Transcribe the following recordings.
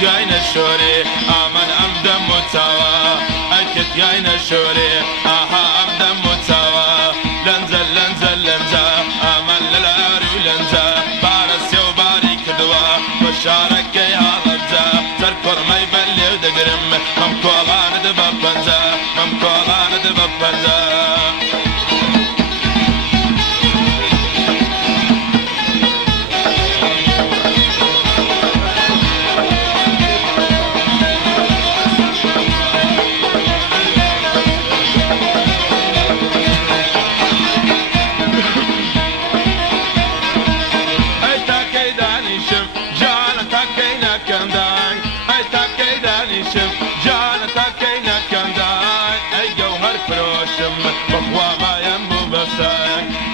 جاينا الشوري آمن أمدم متساوى أكد جاينا الشوري آها أمدم متساوى لنزل لنزل لنزا آمن للعاري ولنزا بارس وباري كدوا بشارك يا لبزا تركور ما يبلي ودقرم ممكولان دبابنزا ممكولان دبابنزا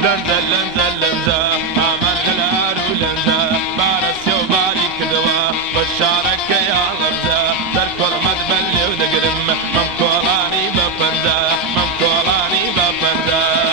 لنزل لنزل لنزا آمن للعار ولنزا بارس يوباري كدوا بشارك يا لبزا تركور مدبلي ودقرم ممكولاني بفنزا ممكولاني بفنزا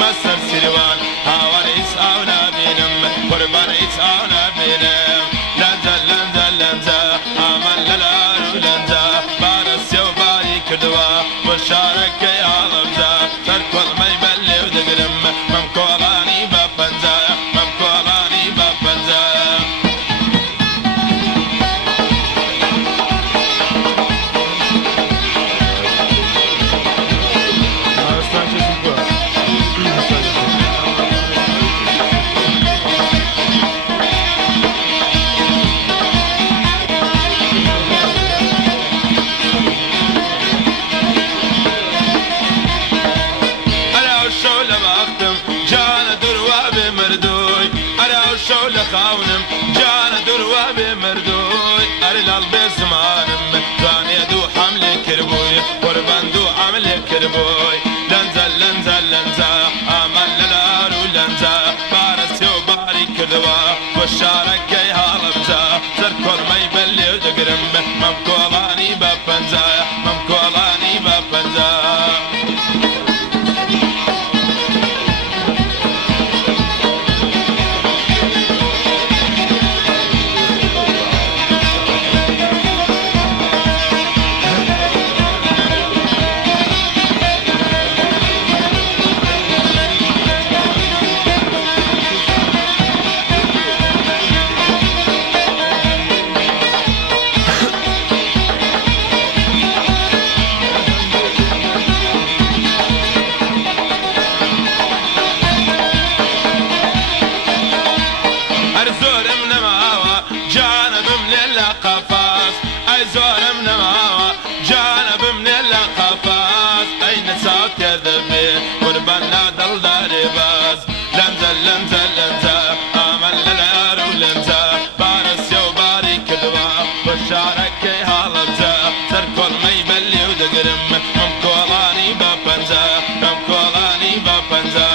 مسر سروان هاوريس أونا بينم وربانيس أونا بينم لنزل لنزل لنزا آمن للعار ولنزا بارس يوباري كدوا بشارك يا لبزا تركول ما يبلي ودقرم ممكولاني بفنزا ممكولاني بفنزا خاونم جانا دروا بمردوي أري البس زمانم ثاني دو حمل كربوي قربان دو عمل كربوي لنزل لنزل لنزا آمن للعار ولنزا بارس وباري كدوا وشارك يا لبزا تركول ما يبلي ودقرم ممكولاني بفنزا ممكولاني بفنزا قفاص اي زور من ماوا جانب من القفاص اين صوت كذبي قربنا ضل دارباز لنزل لنزل لنزا امل للعار ولنزا بارس يوباري كدوا بشارك يا لبزا تركول ما يبلي ودقرم ممكولاني بفنزا ممكولاني بفنزا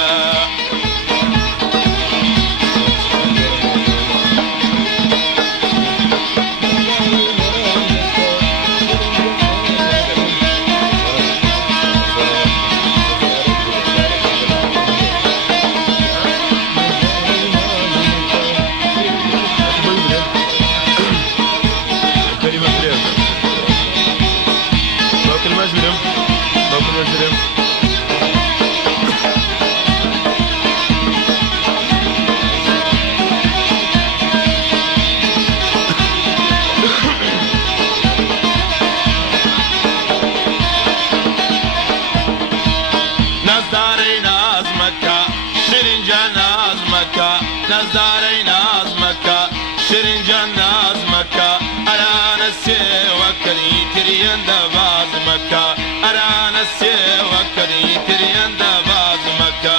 نزاري ناز مكة شرين جناز مكة أنا نسي وكلي تريان دباز مكة أنا نسي وكلي تريان دباز مكة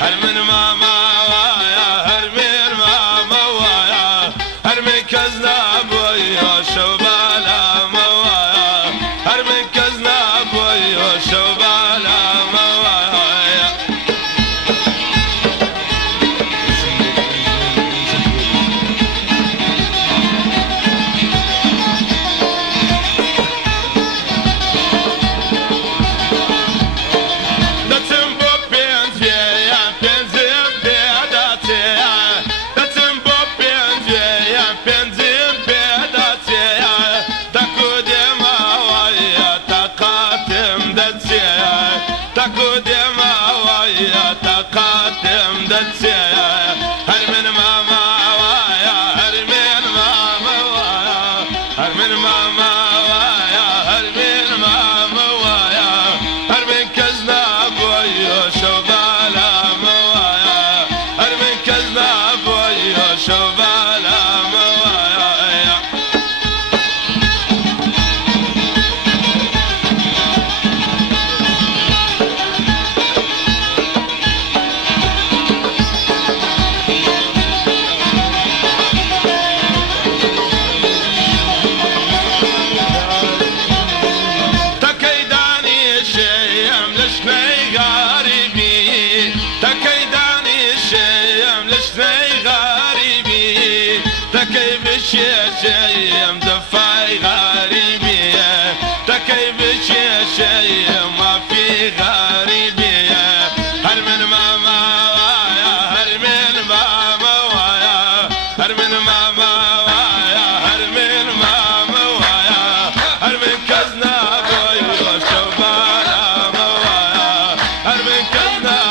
هر من ماما وايا هر من ماما وايا هر من كزنا بويا شوبالا موايا هر من كزنا بويا شوبالا موايا تقدم دتسيا هر من ماما وايا هر من ماما وايا هر من ماما وايا هر من ماما وايا هر من كزنا بويا شوبالا موايا هر من كزنا بويا شوبالا موايا شيء مدفعي غريبية تكيف شيء ما في غريبية هر من ماما وايا هر من ماما وايا هر من ماما وايا هر من ماما وايا هر من كزنا بويا شوبالا موايا هر من كزنا